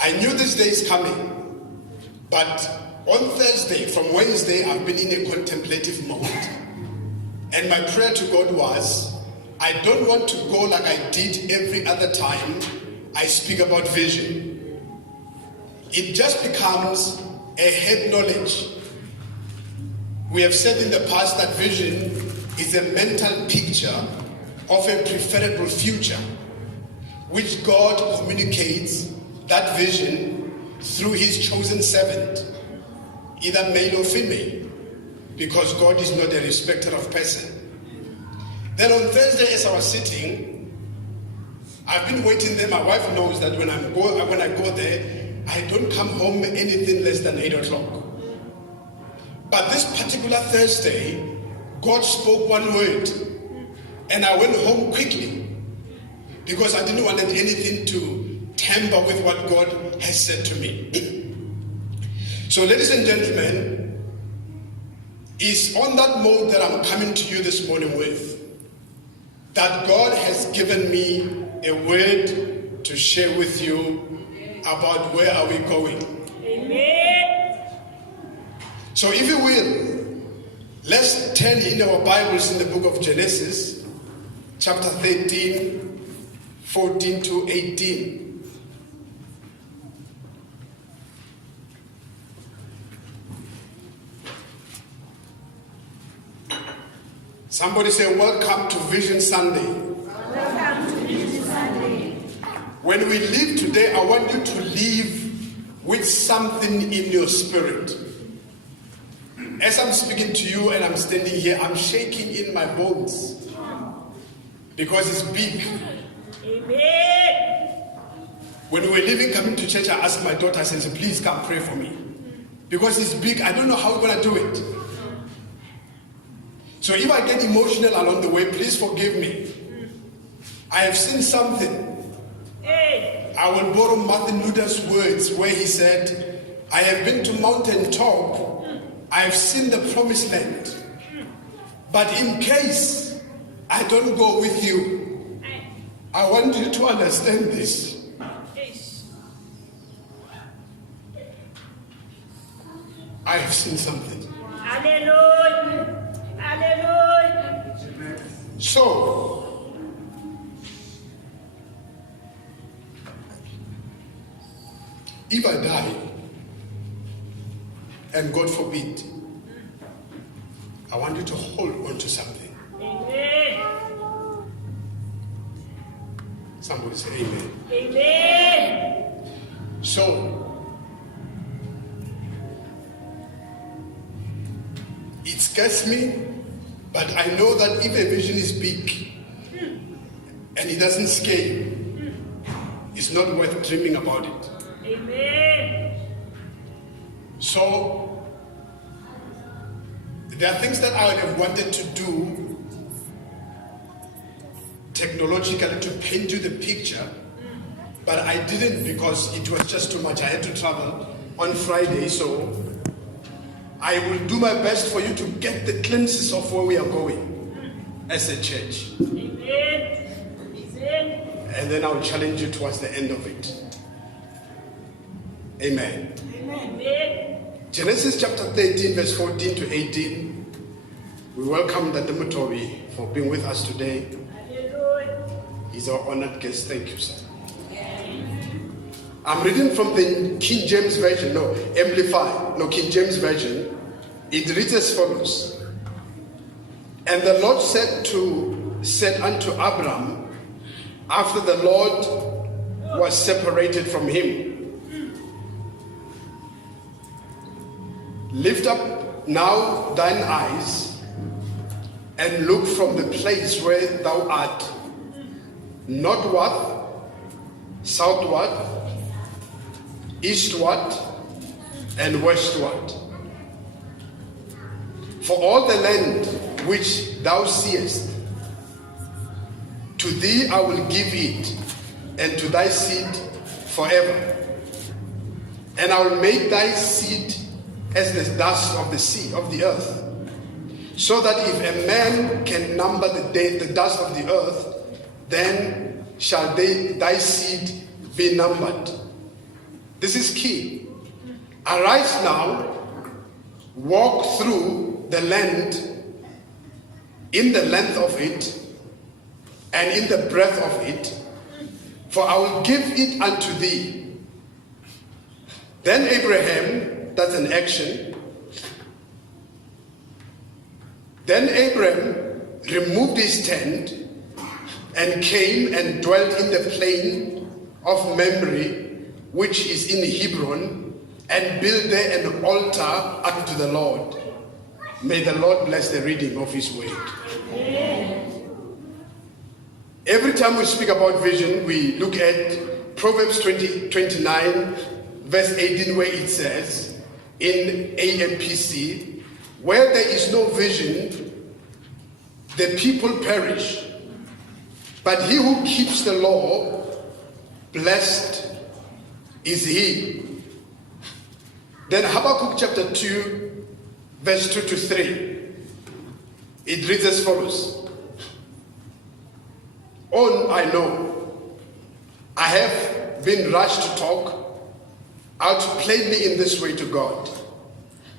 I knew this day is coming, but on Thursday, from Wednesday, I've been in a contemplative mode. And my prayer to God was, I don't want to go like I did every other time I speak about vision. It just becomes a head knowledge. We have said in the past that vision is a mental picture of a preferable future, which God communicates that vision through his chosen servant, either male or female, because God is not a respecter of person. Then on Thursday, as I was sitting, I've been waiting there. My wife knows that when I go there, I don't come home anything less than 8 o'clock. But this particular Thursday, God spoke one word, and I went home quickly because I didn't want anything to tamper with what God has said to me. So, ladies and gentlemen, it's on that mode that I'm coming to you this morning with, that God has given me a word to share with you about where are we going. Amen. So if you will, let's turn in our Bibles in the book of Genesis, chapter 13, 14 to 18. Somebody say, welcome to Vision Sunday. Welcome to Vision Sunday. When we leave today, I want you to leave with something in your spirit. As I'm speaking to you and I'm standing here, I'm shaking in my bones because it's big. Amen. When we were leaving, coming to church, I asked my daughter, I said, please come pray for me. Because it's big, I don't know how we're going to do it. So if I get emotional along the way, please forgive me. I have seen something. Hey. I will borrow Martin Luther's words where he said, I have been to mountain top. I have seen the promised land. But in case I don't go with you, I want you to understand this. I have seen something. Hallelujah. Hallelujah. So, if I die, and God forbid, I want you to hold on to something. Amen. Somebody say amen. Amen. So, it scares me, but I know that if a vision is big and it doesn't scare you, it's not worth dreaming about it. Amen. So, there are things that I would have wanted to do technologically to paint you the picture, but I didn't because it was just too much. I had to travel on Friday, so I will do my best for you to get the glimpses of where we are going as a church. Amen. Amen. And then I'll challenge you towards the end of it. Amen. Amen. Genesis chapter 13, verse 14 to 18. We welcome the Motubatse for being with us today. Hallelujah. He's our honored guest. Thank you, sir. I'm reading from the King James Version, King James Version. It reads as follows. And the Lord said unto Abram, after the Lord was separated from him, lift up now thine eyes and look from the place where thou art, northward, southward, eastward, and westward. For all the land which thou seest, to thee I will give it, and to thy seed forever. And I will make thy seed as the dust of the sea, of the earth, so that if a man can number the dust of the earth, then shall thy seed be numbered. This is key. Arise now, walk through the land in the length of it and in the breadth of it, for I will give it unto thee. Then Abraham, that's an action. Then Abraham removed his tent and came and dwelt in the plain of Mamre, which is in Hebron, and built there an altar unto the Lord. May the Lord bless the reading of his word. Every time we speak about vision, we look at Proverbs 29, verse 18, where it says, in AMPC, where there is no vision, the people perish. But he who keeps the law, blessed is he. Then Habakkuk chapter 2, verse 2 to 3. It reads as follows. On I know, I have been rushed to talk out plainly in this way to God.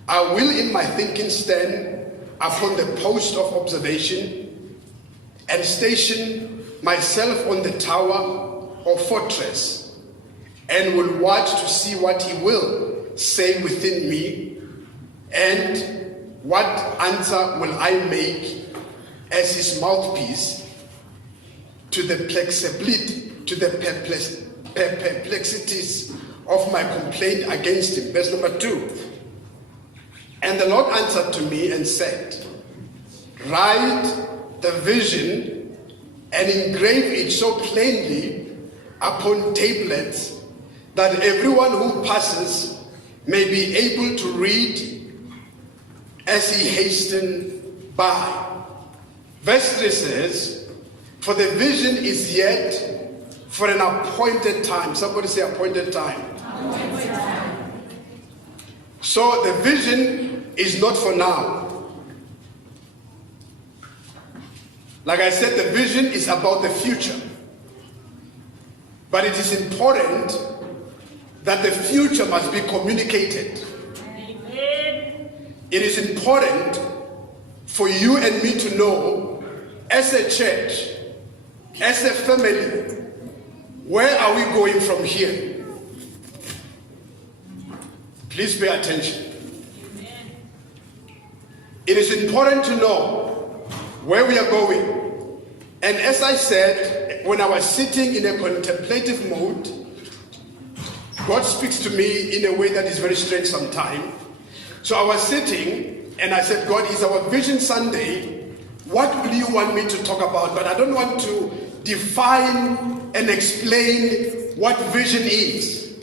I will in my thinking stand upon the post of observation and station myself on the tower or fortress, and will watch to see what he will say within me, and what answer will I make as his mouthpiece to the perplexities of my complaint against him. Verse number 2. And the Lord answered to me and said, write the vision and engrave it so plainly upon tablets that everyone who passes may be able to read as he hasten by. Verse 3 says, for the vision is yet for an appointed time. Somebody say appointed time. Appointed time. So the vision is not for now. Like I said, the vision is about the future. But it is important that the future must be communicated. Amen. It is important for you and me to know, as a church, as a family, where are we going from here? Please pay attention. Amen. It is important to know where we are going. And as I said, when I was sitting in a contemplative mode, God speaks to me in a way that is very strange sometimes. So I was sitting and I said, God, it's our Vision Sunday. What will you want me to talk about? But I don't want to define and explain what vision is.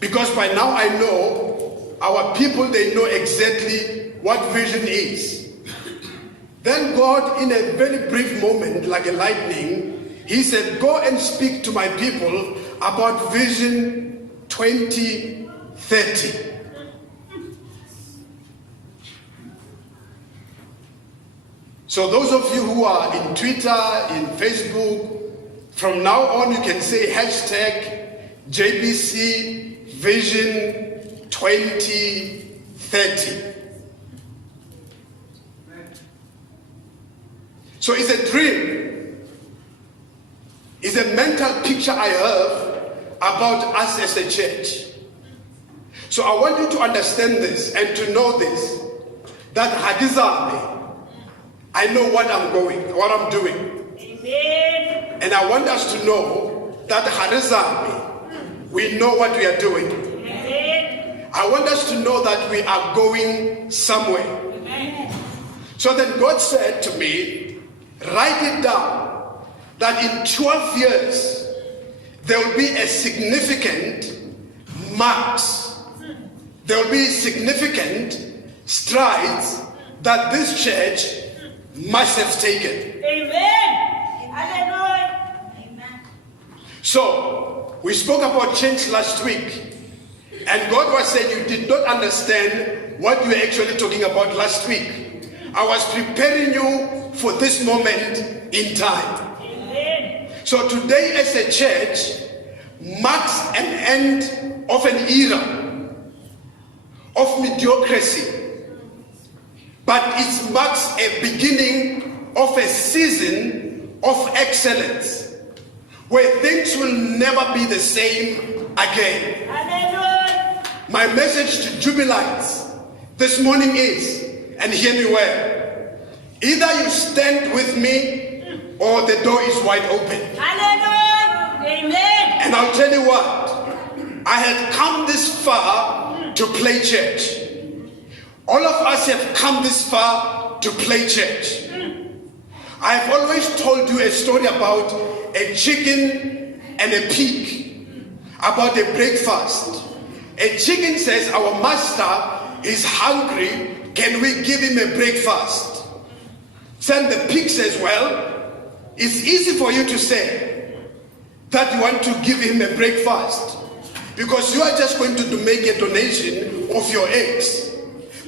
Because by now I know our people, they know exactly what vision is. Then God, in a very brief moment, like a lightning, he said, go and speak to my people about Vision 2030. So those of you who are in Twitter, in Facebook, from now on you can say hashtag JBC Vision 2030. So it's a dream. It's a mental picture I have about us as a church. So I want you to understand this and to know this, that Hadizame, I know what I'm doing. Amen. And I want us to know that Hadizame, we know what we are doing. Amen. I want us to know that we are going somewhere. Amen. So then God said to me, write it down, that in 12 years, there will be a significant marks. There will be significant strides that this church must have taken. Amen. Hallelujah. Amen. So, we spoke about change last week. And God was saying you did not understand what you were actually talking about last week. I was preparing you for this moment in time. Amen. So today as a church marks an end of an era of mediocrity, but it marks a beginning of a season of excellence, where things will never be the same again. Hallelujah. My message to Jubilees this morning is, and hear me well, either you stand with me or the door is wide open. Hallelujah. Amen. And I'll tell you what, I had come this far to play church. All of us have come this far to play church. I've always told you a story about a chicken and a pig, about a breakfast. A chicken says, our master is hungry, can we give him a breakfast? Then the pig says, well, it's easy for you to say that you want to give him a breakfast because you are just going to make a donation of your eggs.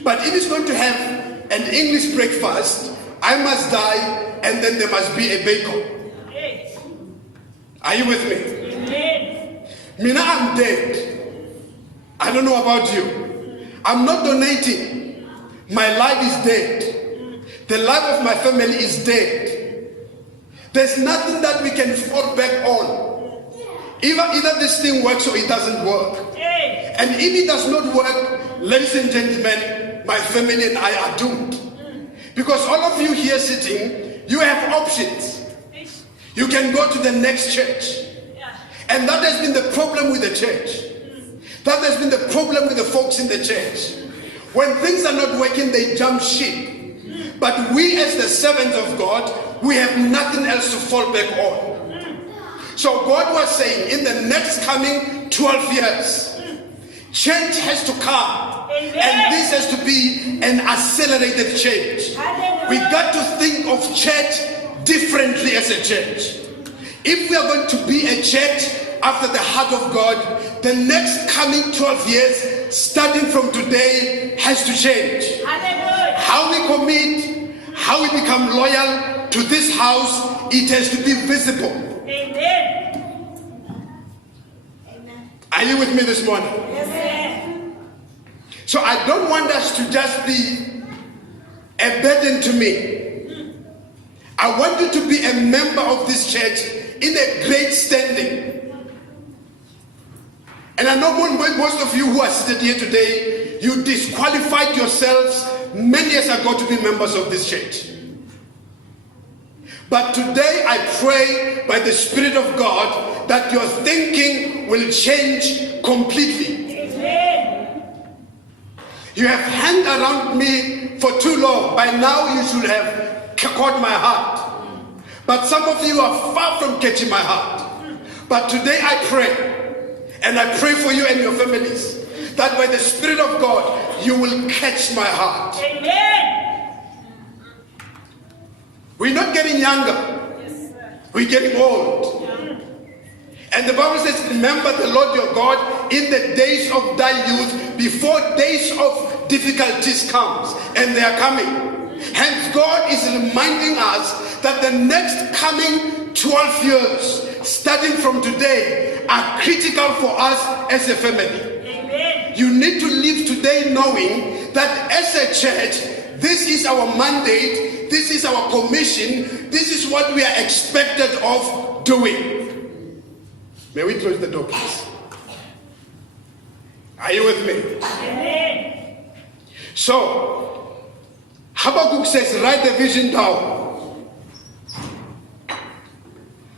But if he's going to have an English breakfast, I must die and then there must be a bacon. Yes. Are you with me? Amen. Mina, I'm dead. I don't know about you. I'm not donating. My life is dead. The life of my family is dead. There's nothing that we can fall back on. Either this thing works or it doesn't work. Yes. And if it does not work, ladies and gentlemen, my family and I are doomed. Because all of you here sitting, you have options. You can go to the next church. Yeah. And that has been the problem with the church. That has been the problem with the folks in the church. When things are not working, they jump ship. But we as the servants of God, we have nothing else to fall back on. So God was saying, in the next coming 12 years, change has to come. Amen. And this has to be an accelerated change. Hallelujah. We got to think of church differently as a church. If we are going to be a church after the heart of God, the next coming 12 years, starting from today, has to change. Hallelujah. How we commit, how we become loyal to this house, it has to be visible. Amen. Are you with me this morning? Yes. So I don't want us to just be a burden to me. I want you to be a member of this church in a great standing. And I know most of you who are seated here today, you disqualified yourselves many years ago to be members of this church. But today I pray by the Spirit of God that your thinking will change completely. Amen. You have hung around me for too long. By now you should have caught my heart. But some of you are far from catching my heart. But today I pray, and I pray for you and your families, that by the Spirit of God you will catch my heart. Amen. We're not getting younger. Yes, sir. We're getting old. And the Bible says, remember the Lord your God in the days of thy youth, before days of difficulties comes, and they are coming. Hence God is reminding us that the next coming 12 years, starting from today, are critical for us as a family. Amen. You need to live today knowing that as a church, this is our mandate, this is our commission, this is what we are expected of doing. May we close the door, please? Are you with me? Amen. So, Habakkuk says, write the vision down.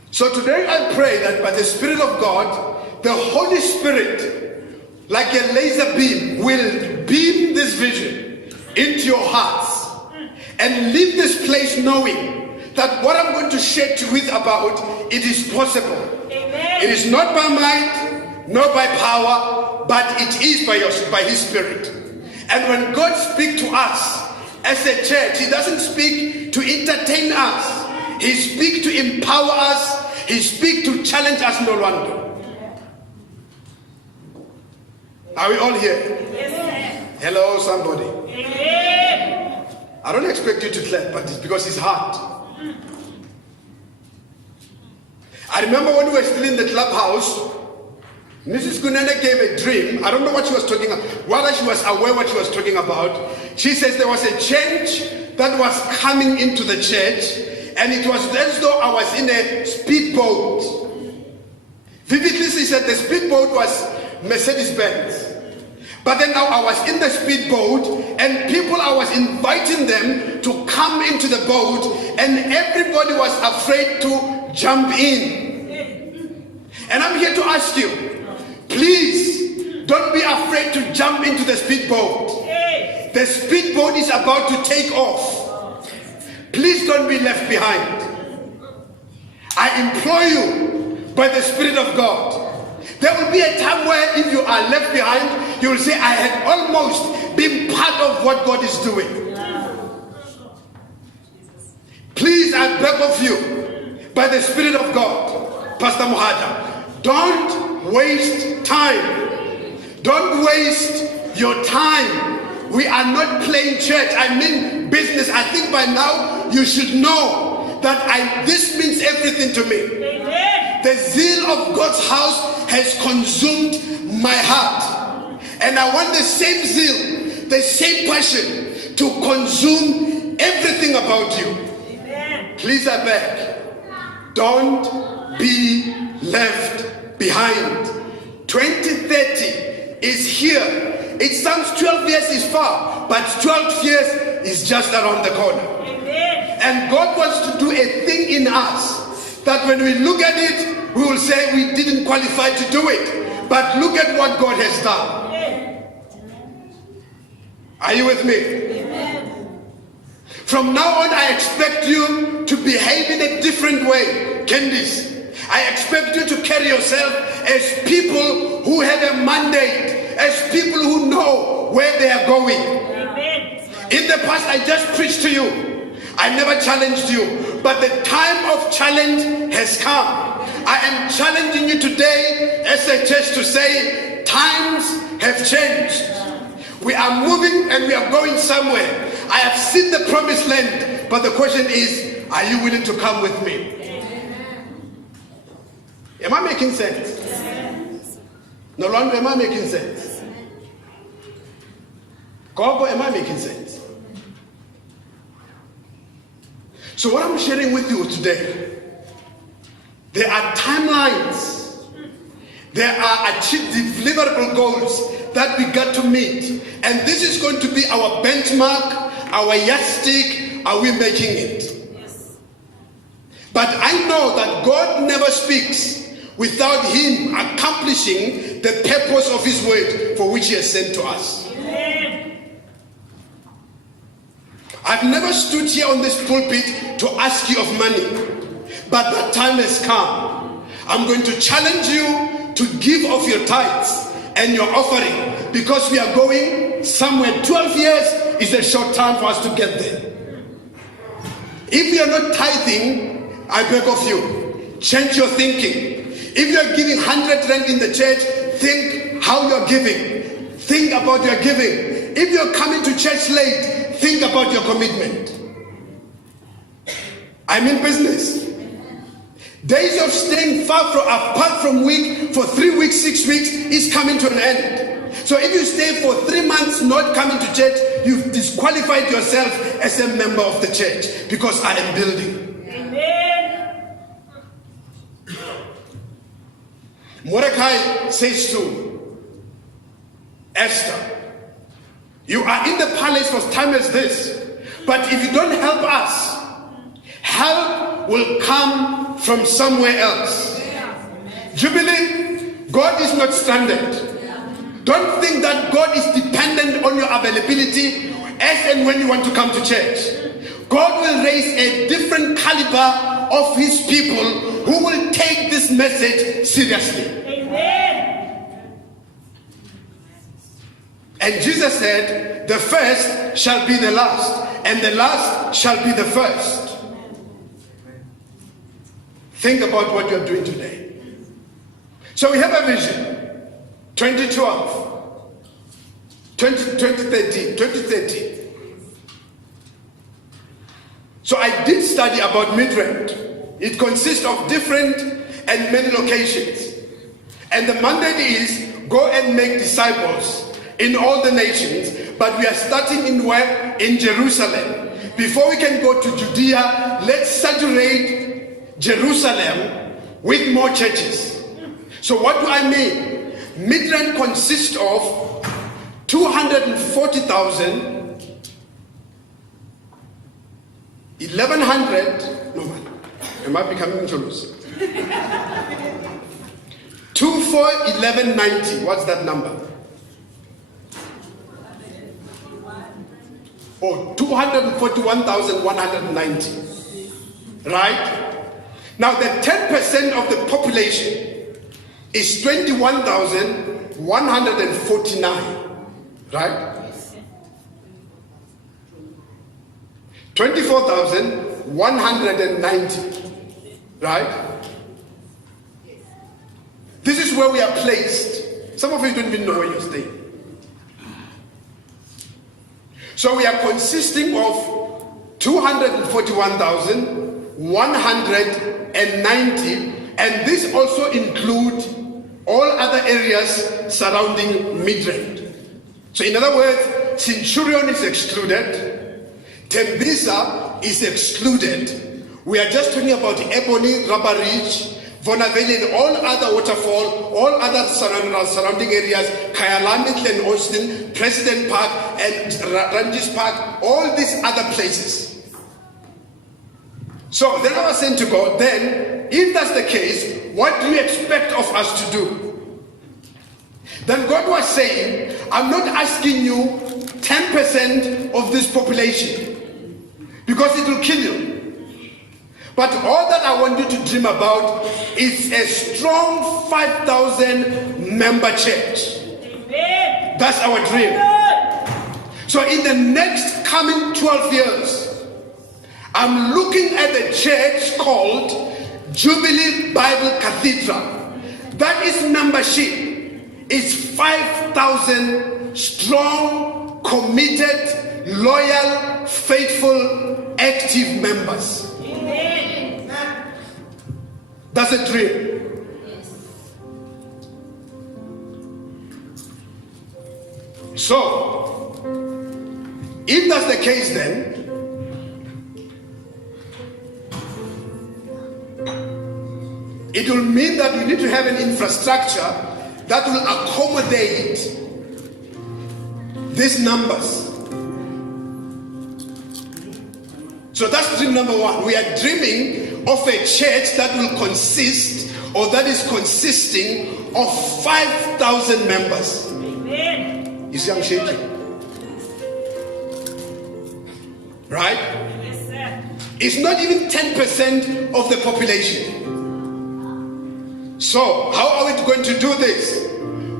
So today I pray that by the Spirit of God, the Holy Spirit, like a laser beam, will beam this vision into your hearts and leave this place knowing that what I'm going to share to you about, it is possible. Amen. It is not by might, not by power, but it is by His Spirit. And when God speaks to us as a church, He doesn't speak to entertain us. He speaks to empower us. He speaks to challenge us no longer. Are we all here? Yes, sir. Hello, somebody. Amen. I don't expect you to clap, but it's because it's hard. I remember when we were still in the clubhouse, Mrs. Kunene gave a dream. I don't know what she was talking about. Whether she was aware what she was talking about. She says there was a change that was coming into the church, and it was as though I was in a speedboat. Vividly, she said the speedboat was Mercedes-Benz. But then now I was in the speedboat, and people, I was inviting them to come into the boat, and everybody was afraid to jump in. And I'm here to ask you, please don't be afraid to jump into the speedboat. The speedboat is about to take off. Please don't be left behind. I implore you by the Spirit of God. There will be a time where if you are left behind, you will say, I had almost been part of what God is doing. Please, I beg of you, by the Spirit of God, Pastor Mohada, don't waste time. Don't waste your time. We are not playing church. I mean business. I think by now you should know that this means everything to me. The zeal of God's house has consumed my heart. And I want the same zeal, the same passion to consume everything about you. Please, I beg, don't be left behind. 2030 is here. It sounds 12 years is far, but 12 years is just around the corner. And God wants to do a thing in us that when we look at it, we will say we didn't qualify to do it. But look at what God has done. Are you with me? From now on, I expect you to behave in a different way, Candice. I expect you to carry yourself as people who have a mandate, as people who know where they are going. In the past, I just preached to you. I never challenged you. But the time of challenge has come. I am challenging you today as a church to say, times have changed. We are moving and we are going somewhere. I have seen the promised land, but the question is, are you willing to come with me? Am I making sense? No longer am I making sense? Gogo, am I making sense? So what I'm sharing with you today, there are timelines, there are deliverable goals that we got to meet, and this is going to be our benchmark, our yardstick. Are we making it? Yes. But I know that God never speaks without Him accomplishing the purpose of His word for which He has sent to us. Amen. I've never stood here on this pulpit to ask you of money, but that time has come. I'm going to challenge you to give of your tithes and your offering, because we are going somewhere. 12 years is a short time for us to get there. If you are not tithing, I beg of you, change your thinking. If you are giving 100 rand in the church, think how you are giving. Think about your giving. If you are coming to church late, think about your commitment. I'm in business. Days of staying apart from week for 3 weeks, 6 weeks is coming to an end. So if you stay for 3 months not coming to church, you've disqualified yourself as a member of the church, because I am building. Amen. Mordecai says to Esther, you are in the palace for time as this, but if you don't help us, help will come from somewhere else. Jubilee, God is not stranded. Don't think that God is dependent on your availability as and when you want to come to church. God will raise a different caliber of His people who will take this message seriously. Amen. And Jesus said, the first shall be the last, and the last shall be the first. Think about what you're doing today. So we have a vision. 2012, 2030. So I did study about Midrand. It consists of different and many locations. And the mandate is go and make disciples in all the nations, but we are starting in where? In Jerusalem. Before we can go to Judea, let's saturate Jerusalem with more churches. So what do I mean? Midrand consists of 240,000, 1,100, no man, am I becoming Cholus? 2, 4, 11, 90, what's that number? Oh, 241,190. Right? Now the 10% of the population is 21,149. Right? 24,190. Right? This is where we are placed. Some of you don't even know where you're staying. So we are consisting of 241,190, and this also includes all other areas surrounding Midrand. So in other words, Centurion is excluded, Tembisa is excluded. We are just talking about Ebony, Rubber Ridge, Vonaville, and all other waterfall, all other surrounding areas, Kyalami, Glen Austin, President Park, and Rangis Park, all these other places. So then I was saying to God, then, if that's the case, what do you expect of us to do? Then God was saying, I'm not asking you 10% of this population, because it will kill you. But all that I want you to dream about is a strong 5,000 member church. Amen. That's our dream. So in the next coming 12 years, I'm looking at a church called Jubilee Bible Cathedral. That is membership. It's 5,000 strong, committed, loyal, faithful, active members. That's a dream. So, if that's the case, then it will mean that we need to have an infrastructure that will accommodate these numbers. So that's dream number one. We are dreaming of a church that will consist, or that is consisting of 5,000 members. Amen. You see, I'm shaking. Right? Yes, sir. It's not even 10% of the population. So, how are we going to do this?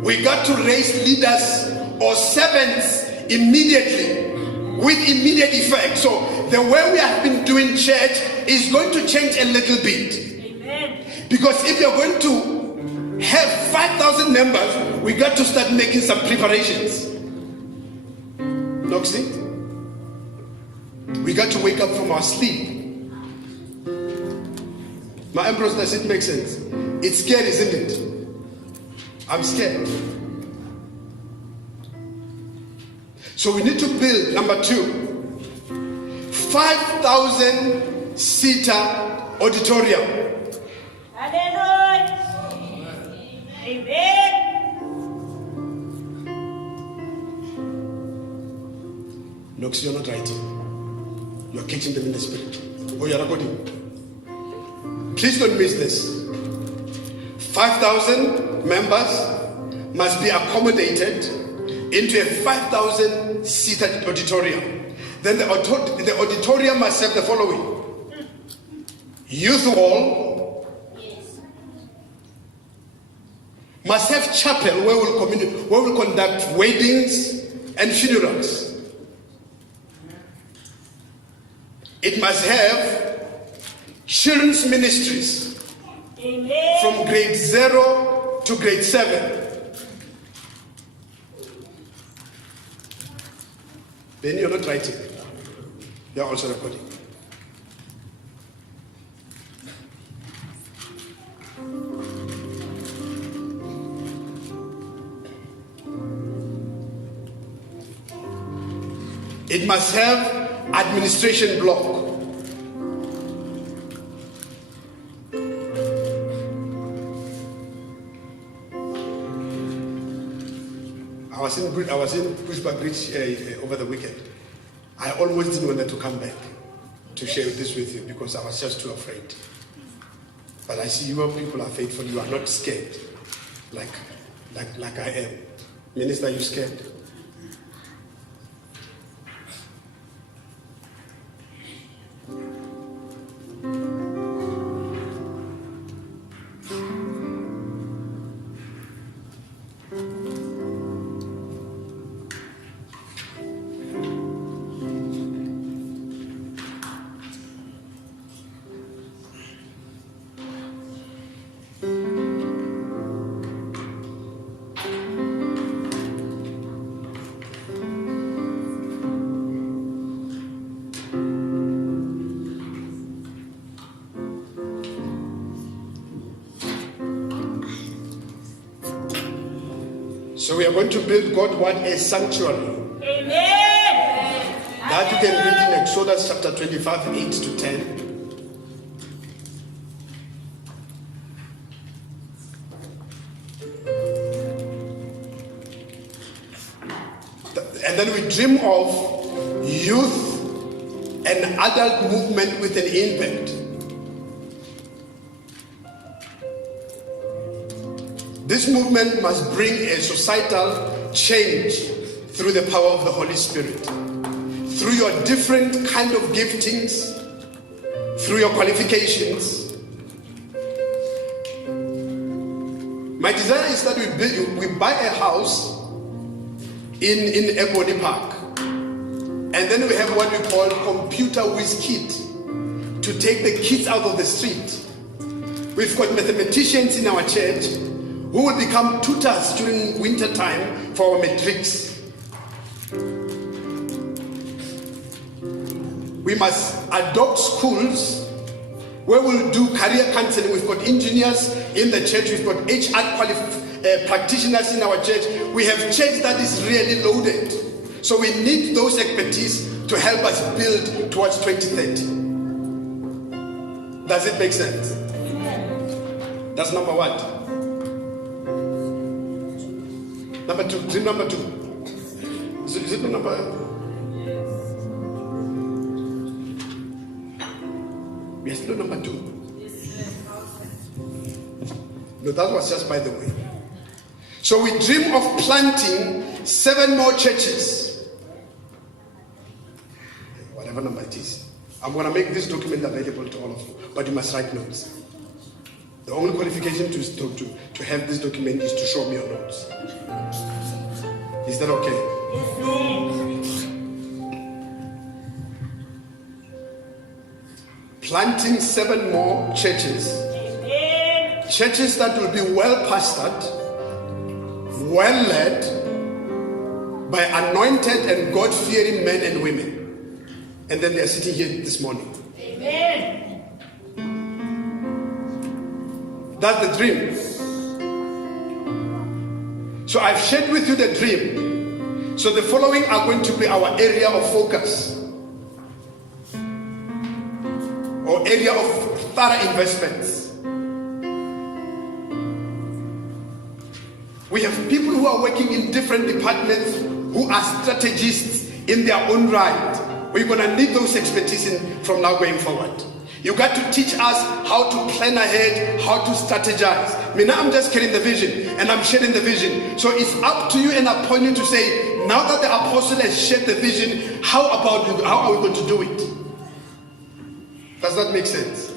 We got to raise leaders or servants immediately, with immediate effect. So, the way we have been doing church is going to change a little bit. Amen. Because if you're going to have 5,000 members, we got to start making some preparations. Noxie? We got to wake up from our sleep. My Empress, does it make sense? It's scary, isn't it? I'm scared. So we need to build, number two, 5,000 seater auditorium. Hallelujah. Amen. Nox, you're not writing. You're catching them in the spirit. Oh, you're recording. Please don't miss this. 5,000 members must be accommodated into a 5,000 seated auditorium. Then the auditorium must have the following: youth hall, must have chapel where we'll conduct weddings and funerals. It must have children's ministries. Amen. From grade 0 to grade 7. Then you're not writing. You're also recording. It must have administration block. I was in Bushbuck Bridge over the weekend. I almost didn't want to come back to share this with you because I was just too afraid. But I see your people are faithful. You are not scared, like I am. Minister, you scared? So we are going to build God what? A sanctuary. Amen. That you can read in Exodus chapter 25, 8 to 10. And then we dream of youth and adult movement with an impact. This movement must bring a societal change through the power of the Holy Spirit, through your different kind of giftings, through your qualifications. My desire is that we buy a house in Ebony Park, and then we have what we call computer whiz kit to take the kids out of the street. We've got mathematicians in our church who will become tutors during winter time for our matrics. We must adopt schools where we'll do career counseling. We've got engineers in the church. We've got HR practitioners in our church. We have church that is really loaded. So we need those expertise to help us build towards 2030. Does it make sense? That's number one. Number two, dream number two. Is it the number? We are still number two. No, that was just by the way. So we dream of planting 7 more churches. Whatever number it is. I'm going to make this document available to all of you, but you must write notes. The only qualification to have this document is to show me your notes. Is that okay? Yes, Planting 7 more churches. Amen. Churches that will be well pastored, well led by anointed and God-fearing men and women. And then they are sitting here this morning. Amen. That's the dream. So I've shared with you the dream. So the following are going to be our area of focus or area of thorough investments. We have people who are working in different departments who are strategists in their own right. We're going to need those expertise from now going forward. You got to teach us how to plan ahead, how to strategize. Now I'm just carrying the vision and I'm sharing the vision. So it's up to you and upon you to say, now that the apostle has shared the vision, how are we going to do it? Does that make sense?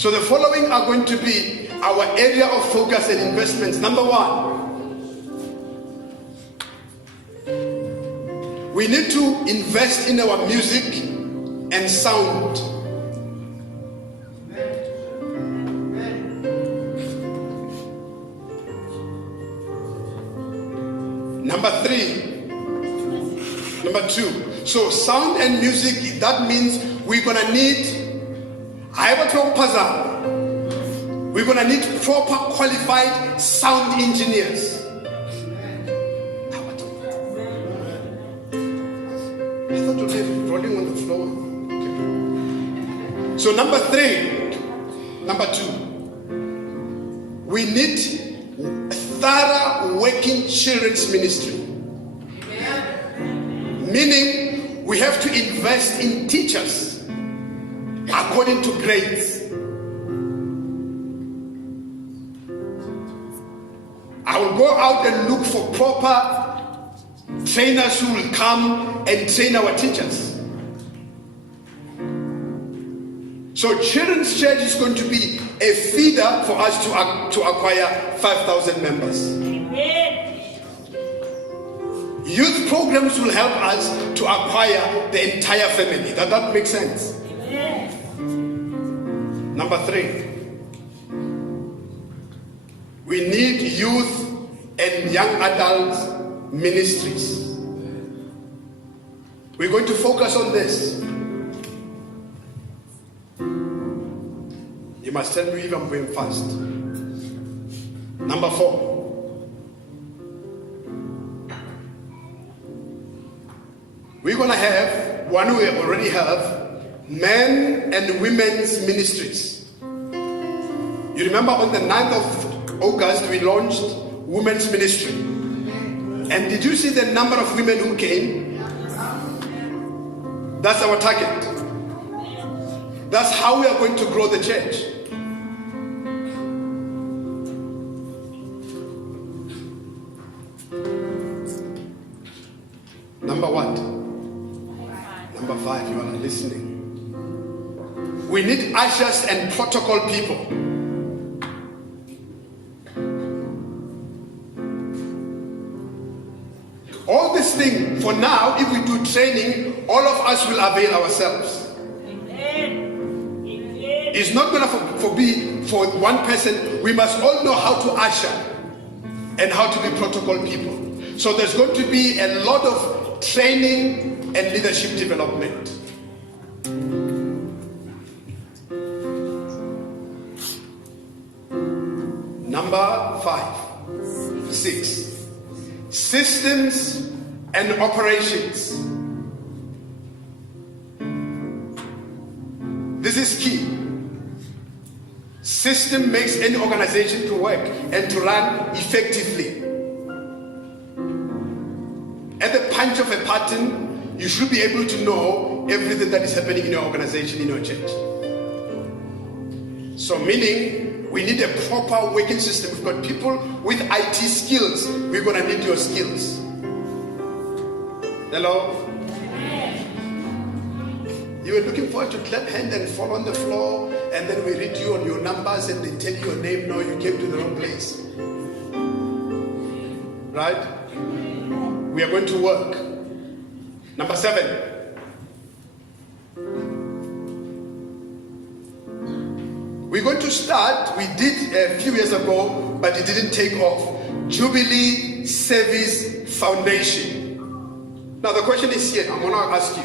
So the following are going to be our area of focus and investments. Number 1, we need to invest in our music and sound. Number 2. So sound and music, that means we're gonna need we're gonna need proper qualified sound engineers. rolling on the floor. Okay. So number 2, we need thorough working children's ministry. Meaning we have to invest in teachers according to grades. I will go out and look for proper trainers who will come and train our teachers. So Children's Church is going to be a feeder for us to acquire 5,000 members. Youth programs will help us to acquire the entire family. That makes sense? Number 3, we need youth and young adult ministries. We're going to focus on this. You must tell me if I'm going fast. Number 4. We're going to have one we already have, men and women's ministries. You remember on the 9th of August we launched women's ministry. And did you see the number of women who came? That's our target. That's how we are going to grow the church. Number what? Number 5, you are not listening. We need ushers and protocol people. All this thing, for now, if we do training, all of us will avail ourselves. It's not going to be for one person. We must all know how to usher and how to be protocol people. So there's going to be a lot of training and leadership development. Number 6. Systems and operations. This is key. System makes any organization to work and to run effectively. At the punch of a button, you should be able to know everything that is happening in your organization, in your church. So meaning, we need a proper working system. We've got people with IT skills. We're going to need your skills. Hello? You were looking forward to clap hand and fall on the floor, and then we read you on your numbers and they tell you your name. No, you came to the wrong place. Right? We are going to work. Number 7. We're going to start, we did a few years ago, but it didn't take off. Jubilee Service Foundation. Now the question is here, I'm going to ask you.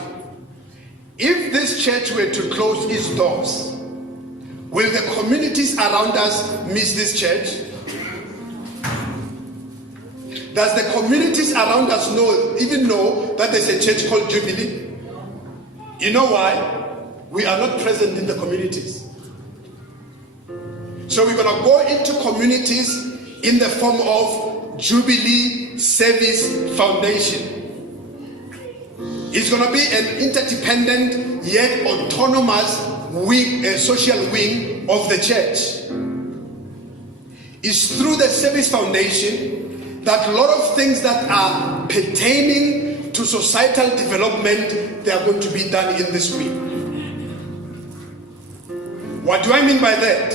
If this church were to close its doors, will the communities around us miss this church? Does the communities around us even know that there's a church called Jubilee? You know why? We are not present in the communities. So we're going to go into communities in the form of Jubilee Service Foundation. It's going to be an interdependent yet autonomous wing, a social wing of the church. It's through the Service Foundation that a lot of things that are pertaining to societal development, they are going to be done in this wing. What do I mean by that?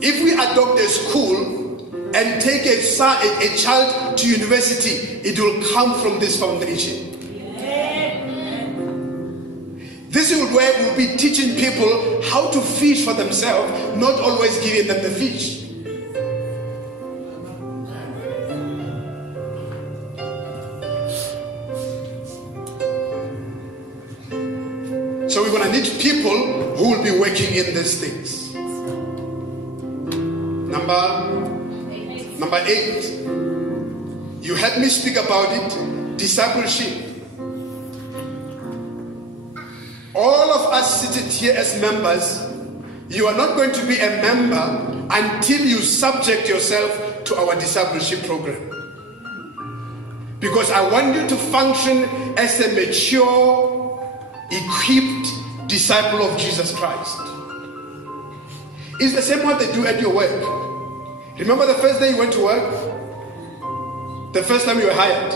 If we adopt a school and take a child to university, it will come from this foundation. This is where we'll be teaching people how to fish for themselves, not always giving them the fish. So we're going to need people who will be working in these things. Number 8. You heard me speak about it, discipleship. us seated here as members, you are not going to be a member until you subject yourself to our discipleship program. Because I want you to function as a mature, equipped disciple of Jesus Christ. It's the same what they do at your work. Remember the first day you went to work? The first time you were hired,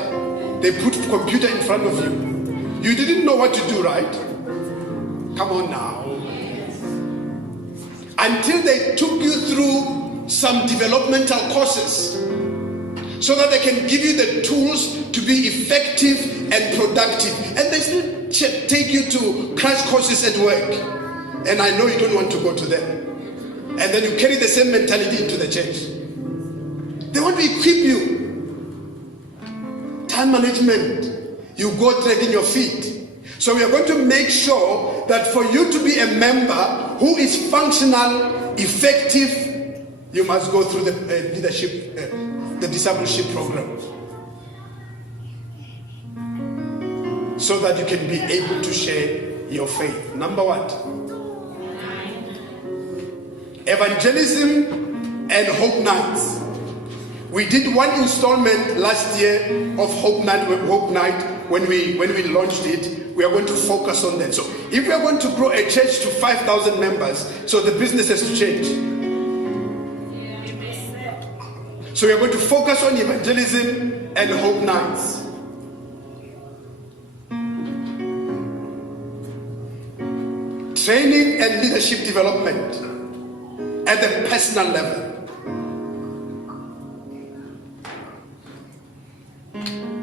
they put a computer in front of you. You didn't know what to do, right? Come on now. Until they took you through some developmental courses so that they can give you the tools to be effective and productive. And they still take you to crash courses at work. And I know you don't want to go to them. And then you carry the same mentality into the church. They want to equip you. Time management. You go dragging your feet. So we are going to make sure that for you to be a member who is functional, effective, you must go through the leadership, the discipleship program. So that you can be able to share your faith. Number what? Evangelism and Hope Nights. We did one installment last year of Hope Night when we launched it. We are going to focus on that. So if we are going to grow a church to 5,000 members, so the business has to change. So we are going to focus on evangelism and Hope Nights. Training and leadership development at the personal level.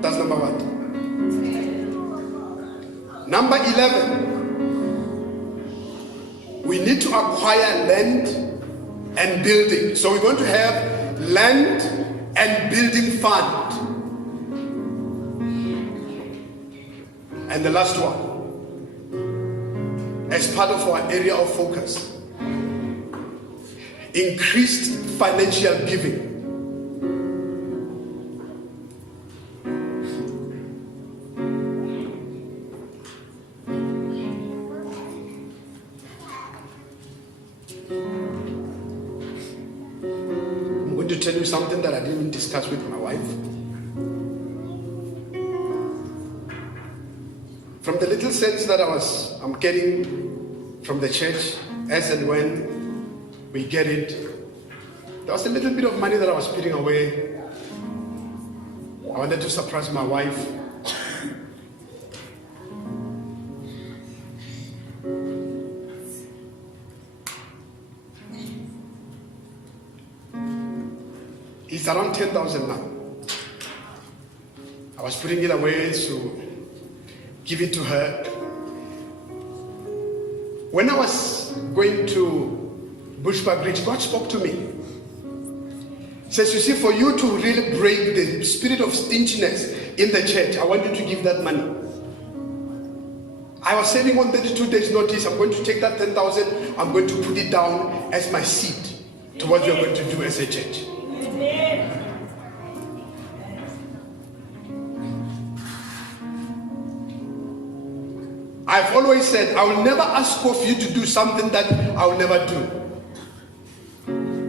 That's number one. Number 11. We need to acquire land and building. So we're going to have land and building fund. And the last one, as part of our area of focus, increased financial giving. I'm going to tell you something that I didn't discuss with my wife. From the little sense that I'm getting from the church, as and when we get it, there was a little bit of money that I was putting away. I wanted to surprise my wife. It's around 10,000 now. I was putting it away to give it to her. When I was going to Bushbuck Ridge, God spoke to me. He says, you see, for you to really break the spirit of stinginess in the church, I want you to give that money. I was saving on 32 days notice. I'm going to take that 10,000. I'm going to put it down as my seed to what you're going to do as a church. I've always said, I will never ask of you to do something that I will never do.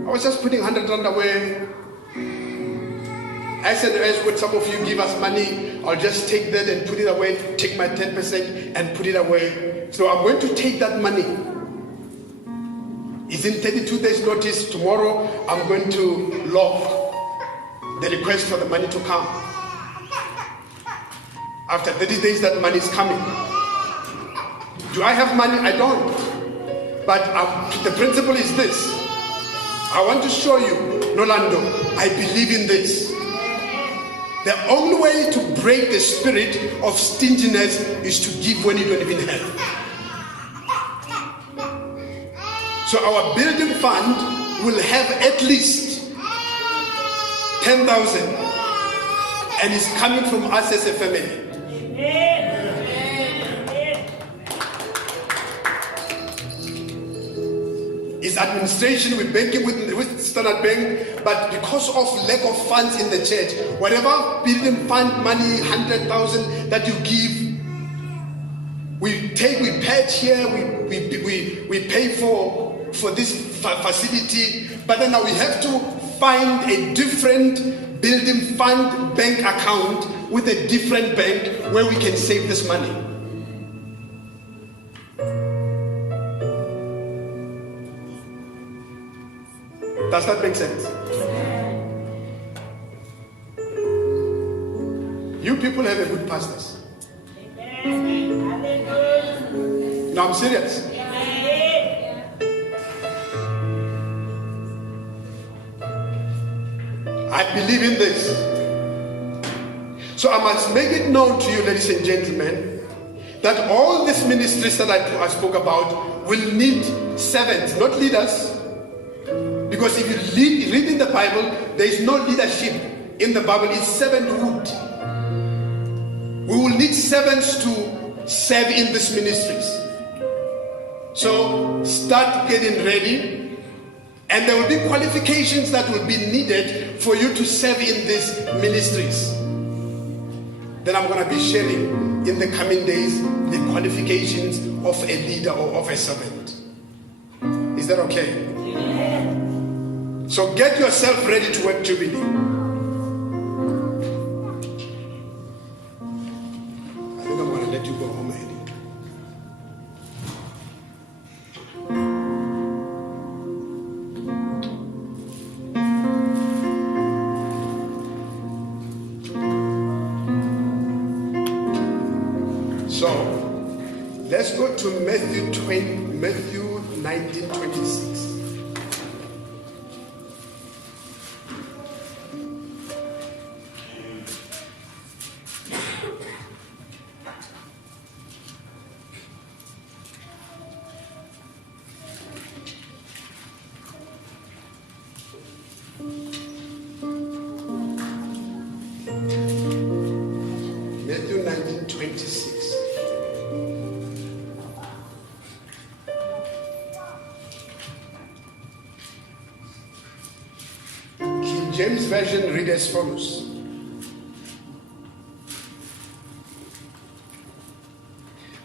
I was just putting 100 rand away. As and as when some of you give us money, I'll just take that and put it away, take my 10% and put it away. So I'm going to take that money. It's in 32 days notice. Tomorrow, I'm going to log the request for the money to come. After 30 days, that money is coming. Do I have money? I don't. But the principle is this. I want to show you, Nolando, I believe in this. The only way to break the spirit of stinginess is to give when you don't even have. So our building fund will have at least 10,000, and it's coming from us as a family. It's administration, we're banking with Standard Bank, but because of lack of funds in the church, whatever building fund money, 100,000 that you give, We patch here, we pay for this facility, but then now we have to find a different building fund bank account with a different bank where we can save this money. Does that make sense? You people have a good pastors. No, I'm serious. I believe in this. So I must make it known to you, ladies and gentlemen, that all these ministries that I spoke about will need servants, not leaders. Because if you read in the Bible, there is no leadership in the Bible, it's servanthood. We will need servants to serve in these ministries. So start getting ready, and there will be qualifications that will be needed for you to serve in these ministries. Then I'm going to be sharing in the coming days the qualifications of a leader or of a servant. Is that okay? So get yourself ready to work Jubilee. I think I'm going to let you go home, Eddie. So let's go to Matthew 19:26. Matthew 19:26. King James Version read as follows.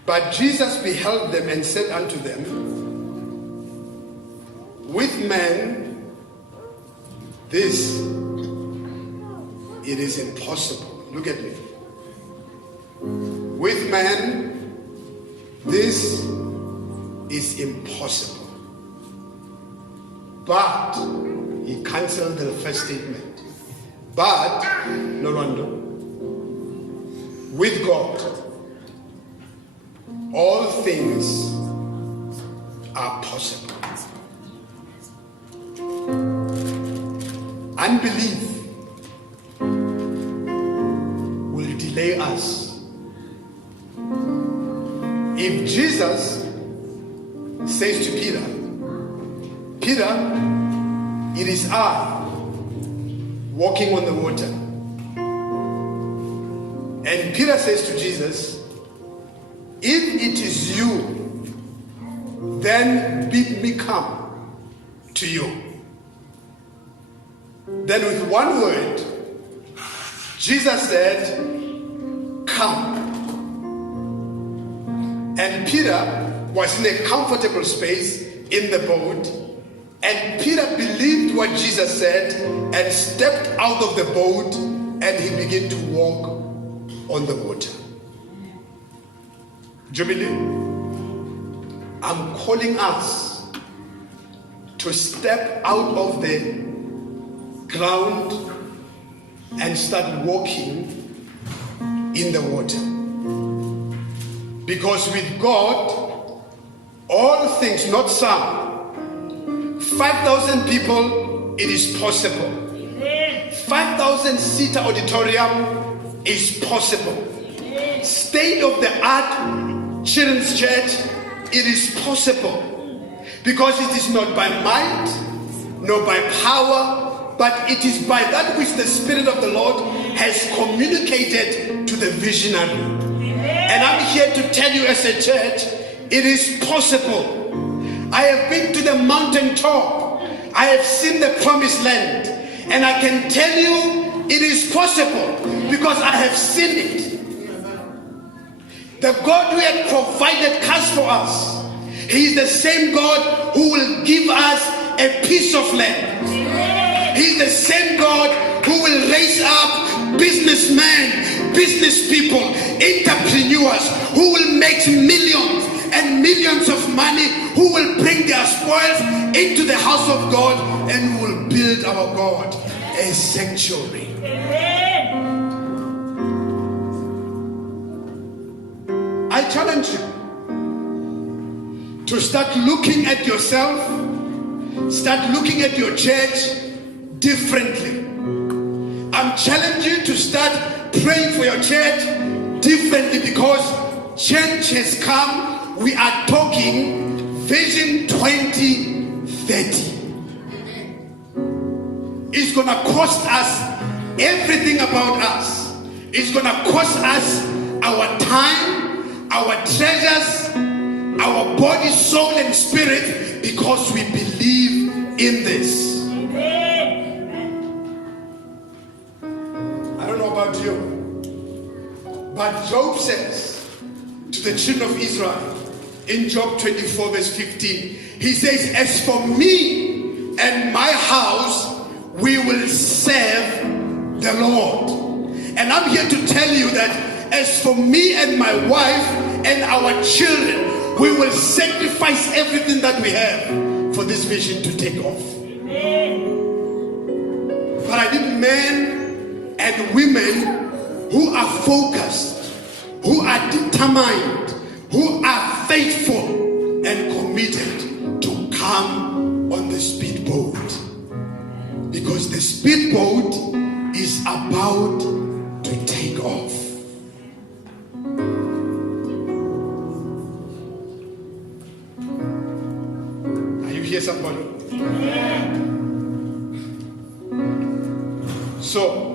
But Jesus beheld them and said unto them, with men this it is impossible. Look at me. With man, this is impossible. But, he cancelled the first statement. But, no wonder, with God, all things are possible. Unbelief will delay us. If Jesus says to Peter, Peter, it is I walking on the water. And Peter says to Jesus, if it is you, then bid me come to you. Then with one word, Jesus said, come. And Peter was in a comfortable space in the boat, and Peter believed what Jesus said and stepped out of the boat, and he began to walk on the water. Jubilee, I'm calling us to step out of the ground and start walking in the water. Because with God, all things, not some, 5,000 people, it is possible. 5,000 seater auditorium is possible. State-of-the-art children's church, it is possible. Because it is not by might, nor by power, but it is by that which the Spirit of the Lord has communicated to the visionary. And I'm here to tell you as a church, it is possible. I have been to the mountaintop. I have seen the promised land. And I can tell you it is possible because I have seen it. The God who had provided cars for us, He is the same God who will give us a piece of land. He is the same God who will raise up businessmen, business people, entrepreneurs who will make millions and millions of money, who will bring their spoils into the house of God and will build our God a sanctuary. I challenge you to start looking at yourself, start looking at your church differently. I'm challenging you to start praying for your church differently, because change has come. We are talking Vision 2030. It's going to cost us everything about us. It's going to cost us our time, our treasures, our body, soul, and spirit, because we believe in this. I don't know about you, but Job says to the children of Israel in Job 24 verse 15, he says, as for me and my house, we will serve the Lord. And I'm here to tell you that as for me and my wife and our children, we will sacrifice everything that we have for this vision to take off. But I need men and women who are focused, who are determined, who are faithful and committed to come on the speedboat. Because the speedboat is about to take off. Are you here, somebody? So,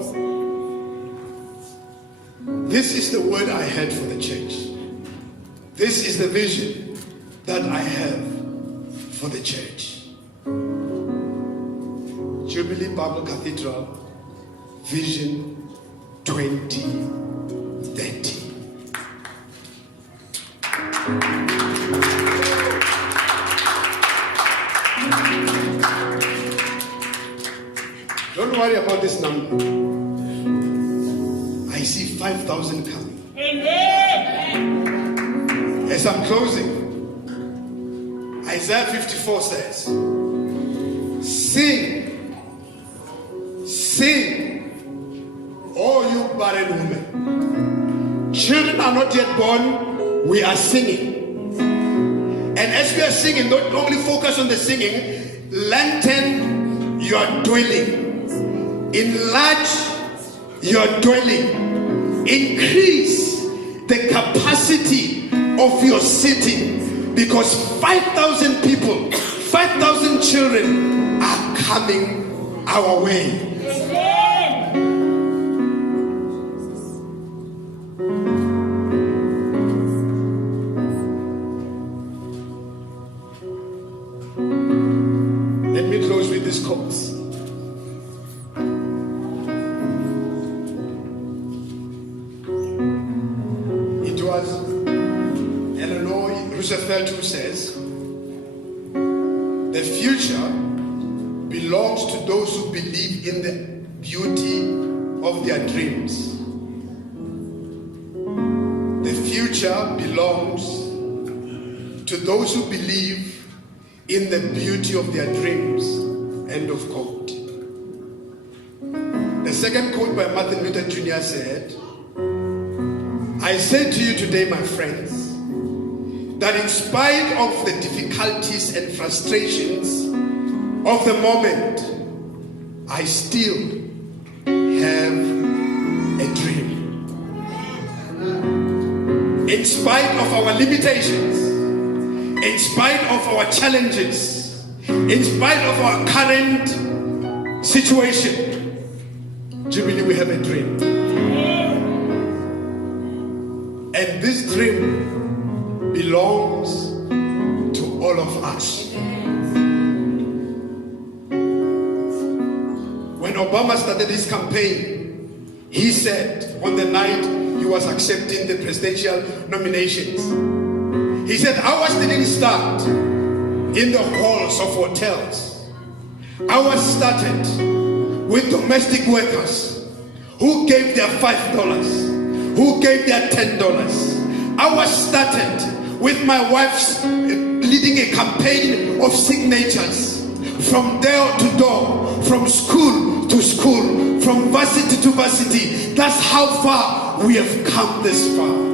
this is the word I had for the church. This is the vision that I have for the church. Jubilee Bible Cathedral, Vision 2030. Don't worry about this number. I see 5,000 coming. Amen. As I'm closing, Isaiah 54 says, sing, sing, all you barren women. Children are not yet born, we are singing. And as we are singing, don't only focus on the singing, lengthen your dwelling. Enlarge your dwelling. Increase the capacity of your sitting, because 5,000 people, 5,000 children are coming our way. Let me close with this quote. Roosevelt who says, the future belongs to those who believe in the beauty of their dreams. The future belongs to those who believe in the beauty of their dreams. End of quote. The second quote by Martin Luther Jr. said, I say to you today, my friends, that in spite of the difficulties and frustrations of the moment, I still have a dream. In spite of our limitations, in spite of our challenges, in spite of our current situation, Jubilee, we have a dream. And this dream belongs to all of us. When Obama started his campaign, He said on the night he was accepting the presidential nominations, he said, ours didn't start in the halls of hotels. Ours started with domestic workers who gave their $5, who gave their $10. Ours started with my wife's leading a campaign of signatures from door to door, from school to school, from varsity to varsity. That's how far we have come this far.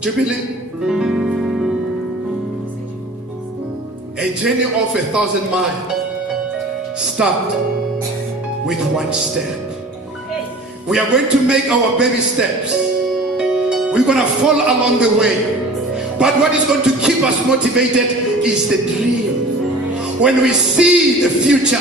Jubilee, a journey of 1,000 miles, start with one step. We are going to make our baby steps. We're going to fall along the way. But what is going to keep us motivated is the dream. When we see the future,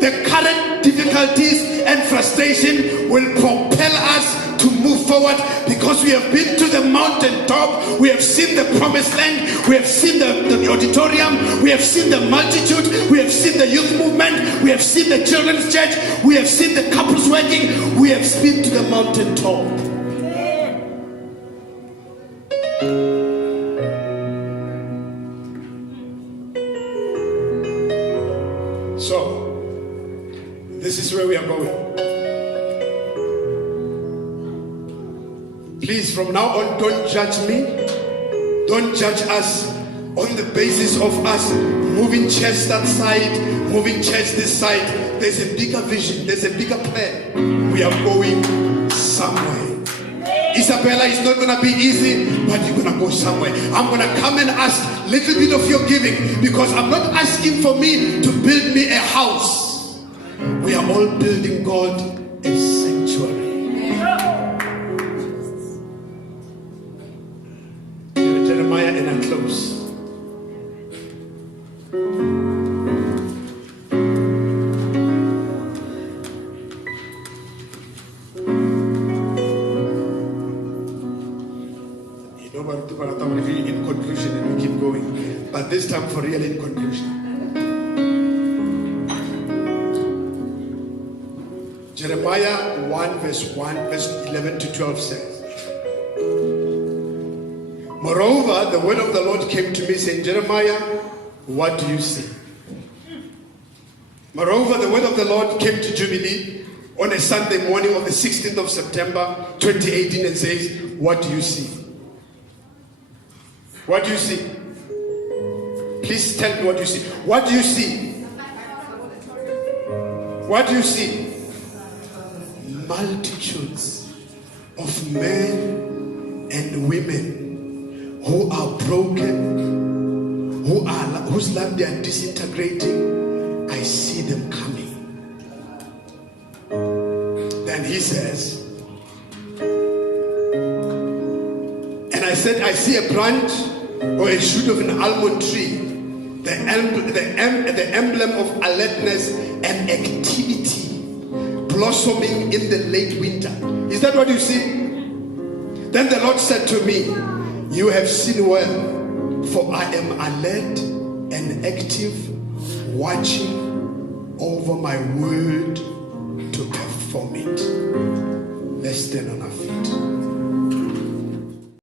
the current difficulties and frustration will propel us to move forward, because we have been to the mountaintop, we have seen the promised land, we have seen the auditorium, we have seen the multitude, we have seen the youth movement, we have seen the children's church, we have seen the couples working, we have been to the mountaintop. So, this is where we are going. Please, from now on, don't judge me. Don't judge us on the basis of us moving church that side, moving church this side. There's a bigger vision. There's a bigger plan. We are going somewhere. Isabella, it's not going to be easy, but you're going to go somewhere. I'm going to come and ask a little bit of your giving, because I'm not asking for me to build me a house. We are all building God a sanctuary. Jeremiah, and I close. In conclusion, and we keep going, but this time for real in conclusion. Jeremiah 1 verse 11 to 12 says, moreover, the word of the Lord came to me, saying, Jeremiah, what do you see? Moreover, the word of the Lord came to Jubilee on a Sunday morning of the 16th of September 2018 and says, what do you see? What do you see? Please tell me what you see. What do you see? What do you see? Multitudes of men and women who are broken, whose life they are disintegrating. I see them coming. Then he says, and I said, I see a branch or a shoot of an almond tree, the emblem of alertness and activity, blossoming in the late winter. Is that what you see? Then the Lord said to me, you have seen well, for I am alert and active, watching over my word to perform it. Let's stand on our feet.